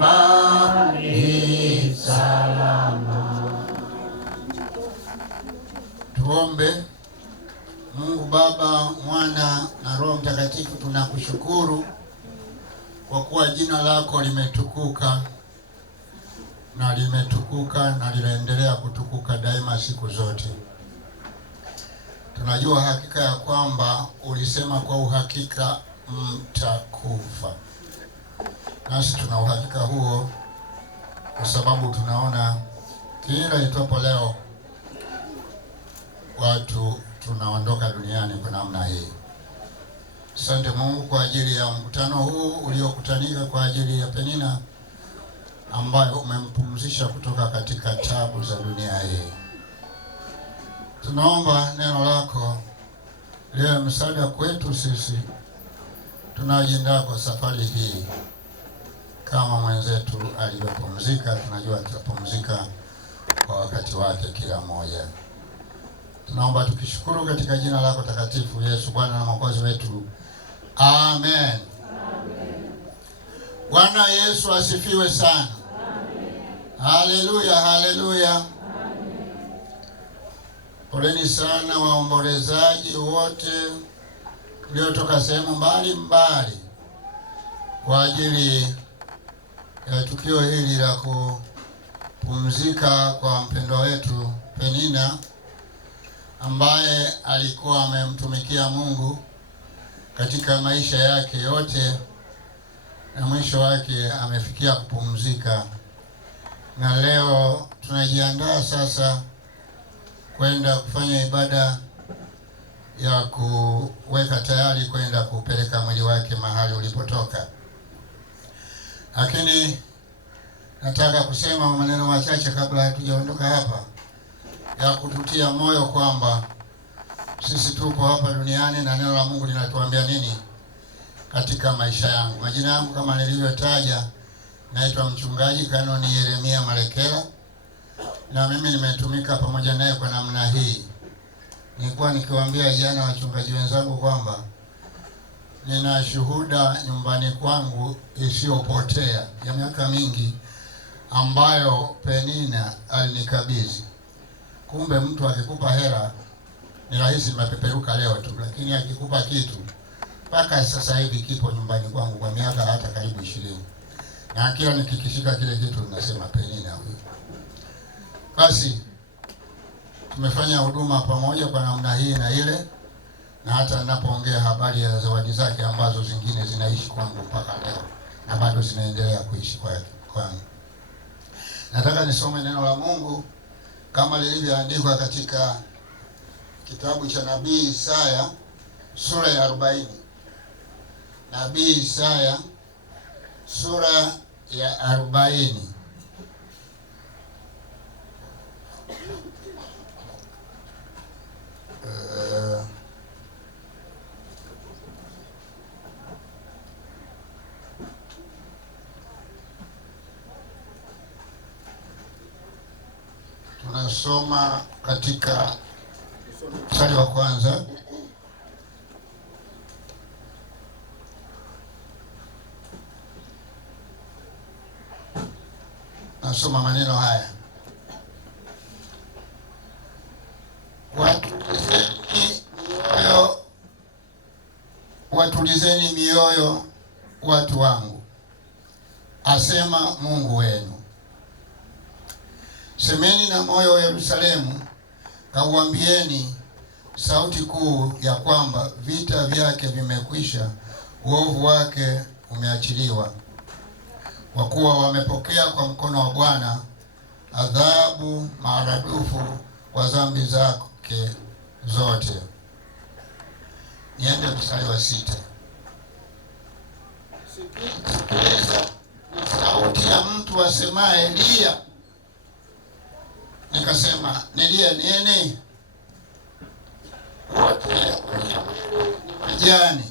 nyumbani salama. Tuombe. Mungu Baba, Mwana na Roho Mtakatifu, tunakushukuru kwa kuwa jina lako limetukuka na linaendelea kutukuka daima siku zote. Tunajua hakika ya kwamba ulisema kwa uhakika mtakufa. Nasi tuna uhakika huo kwa sababu tunaona kila itwapo leo watu tunaondoka duniani kwa namna hii. Asante Mungu kwa ajili ya mkutano huu uliokutanika kwa ajili ya Penina ambayo umempumzisha kutoka katika tabu za dunia hii. Tunaomba neno lako liwe msaada kwetu sisi tunaojiandaa kwa safari hii. Kama mwenzetu alivyopumzika, tunajua tutapumzika kwa wakati wake kila mmoja. Tunaomba tukishukuru katika jina lako takatifu, Yesu Bwana na Mwokozi wetu. Amen. Amen. Bwana Yesu asifiwe sana. Amen. Haleluya, haleluya. Amen. Poleni sana waombolezaji wote mliotoka sehemu mbali kwa ajili ya tukio hili la kupumzika kwa mpendwa wetu Penina ambaye alikuwa amemtumikia Mungu katika maisha yake yote na mwisho wake amefikia kupumzika. Na leo tunajiandaa sasa kwenda kufanya ibada ya kuweka tayari kwenda kupeleka mwili wake mahali ulipotoka. Lakini nataka kusema maneno machache kabla hatujaondoka hapa ya kututia moyo kwamba sisi tupo hapa duniani na neno la Mungu linatuambia nini katika maisha yangu. Majina yangu kama nilivyotaja, naitwa mchungaji Kanoni Yeremia Malekela, na mimi nimetumika pamoja naye kwa namna hii. Nilikuwa nikiwaambia jana wachungaji wenzangu kwamba nina shuhuda nyumbani kwangu isiyopotea ya miaka mingi ambayo Penina alinikabidhi. Kumbe mtu akikupa hela ni rahisi mapeperuka leo tu, lakini akikupa kitu mpaka sasa hivi kipo nyumbani kwangu kwa miaka hata karibu 20. Na kila nikikishika kile kitu ninasema Penina huyu. Basi tumefanya huduma pamoja kwa namna hii na ile, na hata ninapoongea habari ya zawadi zake ambazo zingine zinaishi kwangu mpaka leo na bado zinaendelea kuishi kwangu. Nataka nisome neno la Mungu kama lilivyoandikwa katika kitabu cha Nabii Isaya sura ya 40. Nabii Isaya sura ya 40. Tunasoma katika mstari wa kwanza. Nasoma maneno haya: watulizeni mioyo watu wangu, asema Mungu wenu. Semeni na moyo wa Yerusalemu, kauambieni sauti kuu ya kwamba vita vyake vimekwisha, uovu wake umeachiliwa. Kwa kuwa wamepokea kwa mkono wa Bwana adhabu maradufu kwa dhambi zake zote. Niende mstari wa 6. Sikiliza sauti ya mtu asemaye Elia. Nikasema nilie nini? Wote wenye mwili ni majani,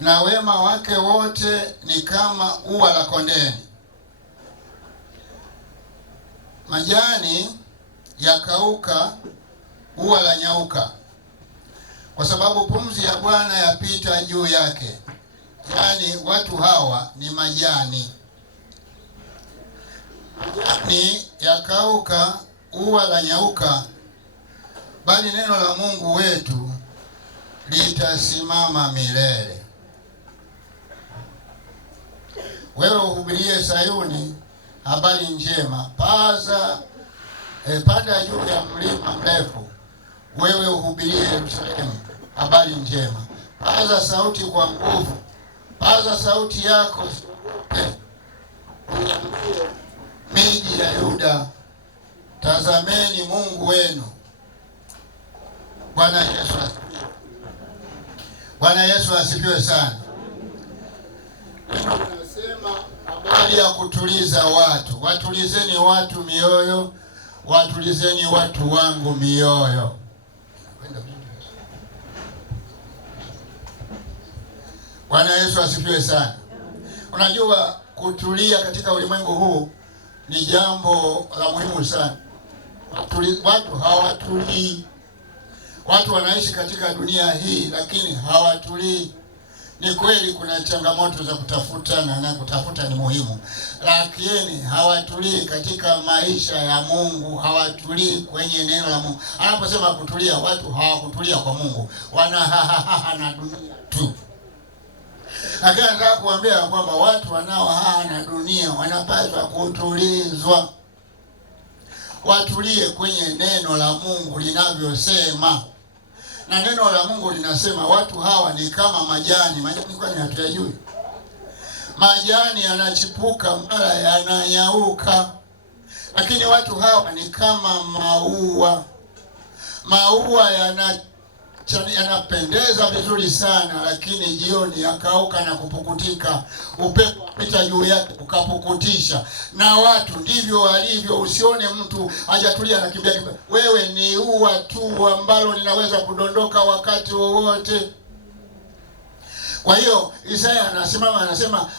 na wema wake wote ni kama ua la kondeni. Majani yakauka, ua la nyauka, kwa sababu pumzi ya Bwana yapita juu yake. Yaani watu hawa ni majani. Majani yakauka, ua la nyauka, bali neno la Mungu wetu litasimama milele. Wewe uhubirie Sayuni habari njema, panda juu ya mlima mrefu. Wewe uhubirie Yerusalemu habari njema, paza sauti kwa nguvu, paza sauti yako, miji ya Yuda, tazameni Mungu wenu. Bwana Yesu asifiwe. Bwana Yesu asifiwe sana. Tunasema habari ya kutuliza watu. Watulizeni watu mioyo, watulizeni watu wangu mioyo. Bwana Yesu asifiwe sana. Unajua kutulia katika ulimwengu huu ni jambo la muhimu sana. Watu hawatulii. Watu wanaishi katika dunia hii lakini hawatulii. Ni kweli kuna changamoto za kutafuta na kutafuta ni muhimu, lakini hawatulii katika maisha ya Mungu, hawatulii kwenye neno la Mungu. Anaposema kutulia, watu hawakutulia kwa Mungu, wanahahaha na dunia tu. Lakini nataka kuambia kwamba watu wanaohaha na dunia wanapaswa kutulizwa. Watulie kwenye neno la Mungu linavyosema. Na neno la Mungu linasema watu hawa ni kama majani. Majani kwani hatuyajui? Majani yanachipuka mara yananyauka. Lakini watu hawa ni kama maua. Maua yanapendeza vizuri sana, lakini jioni yakauka na kupukutika. Upepo pita juu yake ukapukutisha. Na watu ndivyo walivyo. Usione mtu hajatulia na kimbia. Wewe ni ua tu ambalo linaweza kudondoka wakati wowote. Kwa hiyo Isaya anasema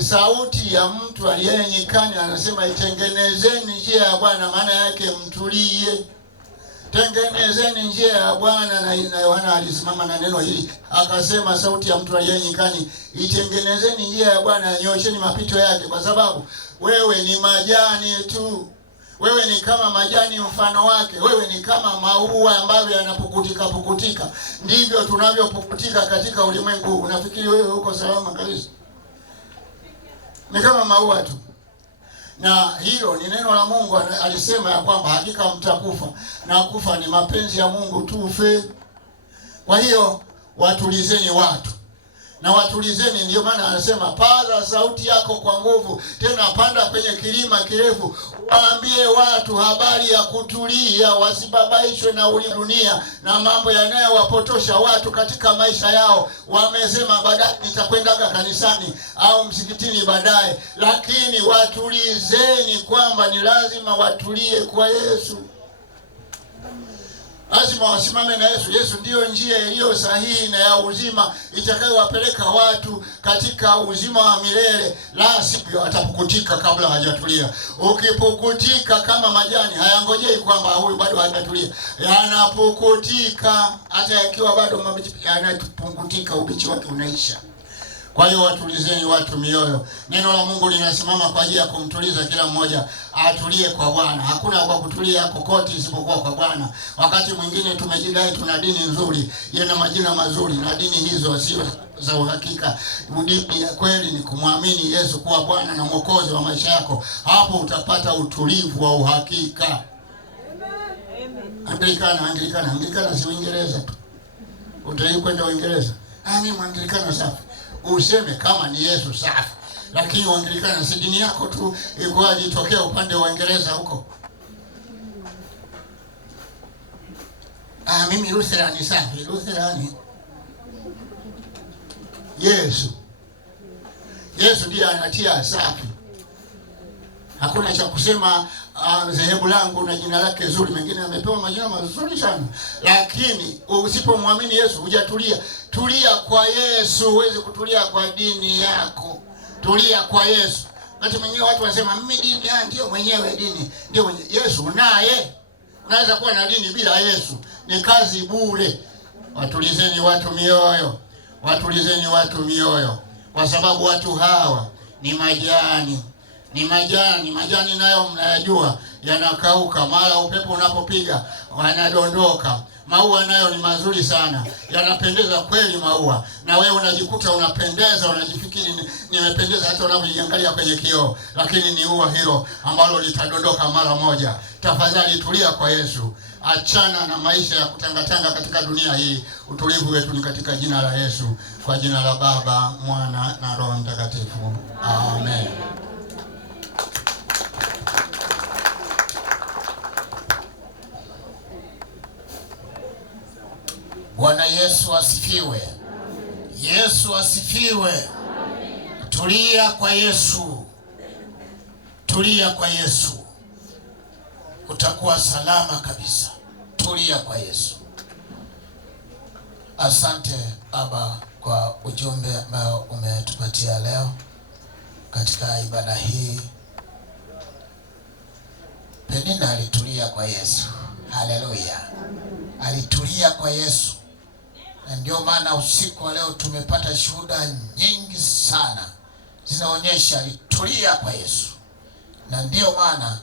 sauti ya mtu aliye nyikani, anasema itengenezeni njia ya Bwana, maana yake mtulie. Tengenezeni njia ya Bwana. Na Yohana alisimama na neno hili akasema, sauti ya mtu aliye nyikani, itengenezeni njia ya Bwana, nyoosheni mapito yake. Kwa sababu wewe ni majani tu. Wewe ni kama majani mfano wake. Wewe ni kama maua ambayo yanapukutika. Ndivyo tunavyopukutika katika ulimwengu. Unafikiri wewe uko salama kabisa? Ni kama maua tu. Na hilo ni neno la Mungu. Alisema ya kwamba hakika mtakufa, na kufa ni mapenzi ya Mungu tufe. Kwa hiyo watulizeni watu, na watulizeni. Ndio maana anasema paza sauti yako kwa nguvu, tena panda kwenye kilima kirefu, waambie watu habari ya kutulia, wasibabaishwe na dunia na mambo yanayowapotosha watu katika maisha yao. Wamesema baadaye nitakwendaga kanisani au msikitini baadaye, lakini watulizeni kwamba ni lazima watulie kwa Yesu. Lazima wasimame na Yesu. Yesu ndiyo njia iliyo sahihi na ya uzima itakayowapeleka watu katika uzima wa milele. La sivyo atapukutika kabla hajatulia. Ukipukutika kama majani, hayangojei kwamba huyu bado hajatulia. Yanapukutika hata yakiwa bado mabichi, yanapukutika, ubichi wake unaisha. Kwa hiyo watulizeni watu mioyo. Neno la Mungu linasimama kwa ajili ya kumtuliza kila mmoja atulie kwa Bwana. Hakuna kwa kutulia kokote isipokuwa kwa Bwana. Wakati mwingine tumejidai tuna dini nzuri, yana majina mazuri, na dini hizo sio za uhakika. Dini ya kweli ni kumwamini Yesu kuwa Bwana na Mwokozi wa maisha yako. Hapo utapata utulivu wa uhakika. Anglikana si Uingereza tu. Utakwenda Uingereza, mimi Anglikana safi. Useme kama ni Yesu safi. Lakini Uanglikana si dini yako tu, iko jitokea upande wa Uingereza huko. Mimi Lutherani safi. Lutherani Yesu ndiye anatia safi. Hakuna cha kusema dhehebu langu na jina lake zuri. Mengine amepewa majina mazuri sana, lakini usipomwamini Yesu hujatulia. Tulia kwa Yesu. Huwezi kutulia kwa dini yako. Tulia kwa Yesu. Wakati mwingine watu wanasema mimi dini ndio mwenyewe dini. Ndio Yesu naye. Unaweza kuwa na dini bila Yesu. Ni kazi bure. Watulizeni watu mioyo. Watulizeni watu mioyo. kwa sababu watu hawa ni majani. Majani nayo mnayajua yanakauka, mara upepo unapopiga wanadondoka. Maua nayo ni mazuri sana, yanapendeza kweli maua, na wewe unajikuta unapendeza, unajifikiri nimependeza hata unapojiangalia kwenye kioo, lakini ni ua hilo ambalo litadondoka mara moja. Tafadhali tulia kwa Yesu, achana na maisha ya kutangatanga katika dunia hii. Utulivu wetu ni katika jina la Yesu, kwa jina la Baba, Mwana na Roho Mtakatifu, amen. Bwana Yesu asifiwe. Yesu asifiwe. Tulia kwa Yesu. Tulia kwa Yesu, utakuwa salama kabisa. Tulia kwa Yesu. Asante Baba kwa ujumbe ambao umetupatia leo katika ibada hii. Penina alitulia kwa Yesu. Haleluya. Alitulia kwa Yesu. Na ndio maana usiku wa leo tumepata shuhuda nyingi sana zinaonyesha alitulia kwa Yesu. Na ndio maana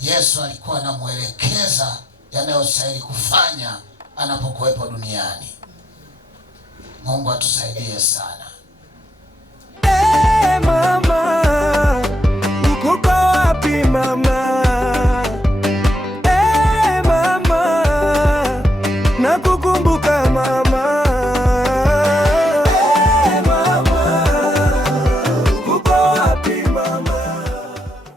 Yesu alikuwa anamuelekeza yanayostahili kufanya anapokuwepo duniani. Mungu atusaidie sana. Mama, uko wapi mama?